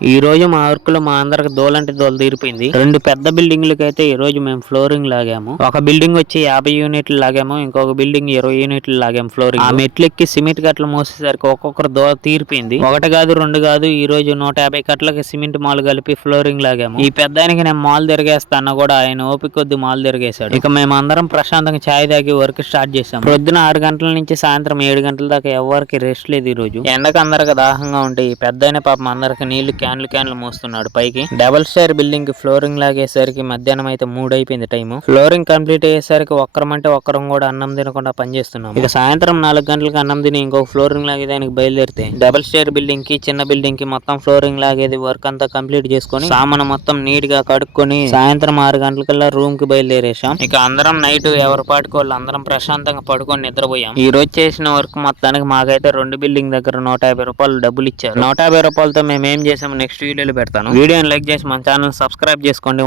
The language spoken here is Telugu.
ఈ రోజు మా వర్క్ లో మా అందరికి దోలంటే దోల తీరిపోయింది. రెండు పెద్ద బిల్డింగ్లకి అయితే ఈ రోజు మేము ఫ్లోరింగ్ లాగాము. ఒక బిల్డింగ్ వచ్చి 50 యూనిట్లు లాగాము, ఇంకొక బిల్డింగ్ 20 యూనిట్లు లాగాము ఫ్లోరింగ్. ఆ మెట్లెక్కి సిమెంట్ కట్టలు మోసేసరికి ఒక్కొక్కరు దోల తీరిపోయింది. ఒకటి కాదు రెండు కాదు, ఈ రోజు 150 కట్టలకి సిమెంట్ మాల్ కలిపి ఫ్లోరింగ్ లాగాము. ఈ పెద్దానికి నేను మాల్ తిరిగేస్తా అన్న కూడా ఆయన ఓపిక కొద్ది మాల్ తిరిగేశాడు. ఇక మేము అందరం ప్రశాంతంగా ఛాయ్ తాగి వర్క్ స్టార్ట్ చేసాం. పొద్దున 6 గంటల నుంచి సాయంత్రం 7 గంటల దాకా ఎవరికి రెస్ట్ లేదు. ఈ రోజు ఎండకు అందరికి దాహంగా ఉంటే ఈ పెద్దాయన పాపం అందరికి నీళ్లు క్యాన్లు మోస్తున్నాడు పైకి. డబుల్ స్టైర్ బిల్డింగ్ కి ఫ్లోరింగ్ లాగేసరికి మధ్యాహ్నం అయితే 3 అయిపోయింది టైం. ఫ్లోరింగ్ కంప్లీట్ అయ్యేసరికి ఒక్కరమంటే ఒక్కరం కూడా అన్నం తినకుండా పనిచేస్తున్నాం. ఇక సాయంత్రం 4 గంటలకు అన్నం తిని ఇంకొక ఫ్లోరింగ్ లాగేదానికి బయలుదేరితే డబుల్ స్టైర్ బిల్డింగ్ కి చిన్న బిల్డింగ్ కి మొత్తం ఫ్లోరింగ్ లాగేది వర్క్ అంతా కంప్లీట్ చేసుకుని సామాను మొత్తం నీట్ గా కడుక్కొని సాయంత్రం 6 గంటలకల్లా రూమ్ కి బయలుదేరేసాం. ఇక అందరం నైట్ ఎవరి పాటికి వాళ్ళు అందరం ప్రశాంతంగా పడుకొని నిద్రపోయాం. ఈ రోజు చేసిన వర్క్ మొత్తానికి మాకైతే 2 బిల్డింగ్ దగ్గర 150 రూపాయలు డబ్బులు ఇచ్చారు. 150 రూపాయలతో మేము ఏం చేసాము నెక్స్ట్ వీడియోలో పెడతాను. వీడియోని లైక్ చేసి మన ఛానల్ సబ్స్క్రైబ్ చేసుకోండి.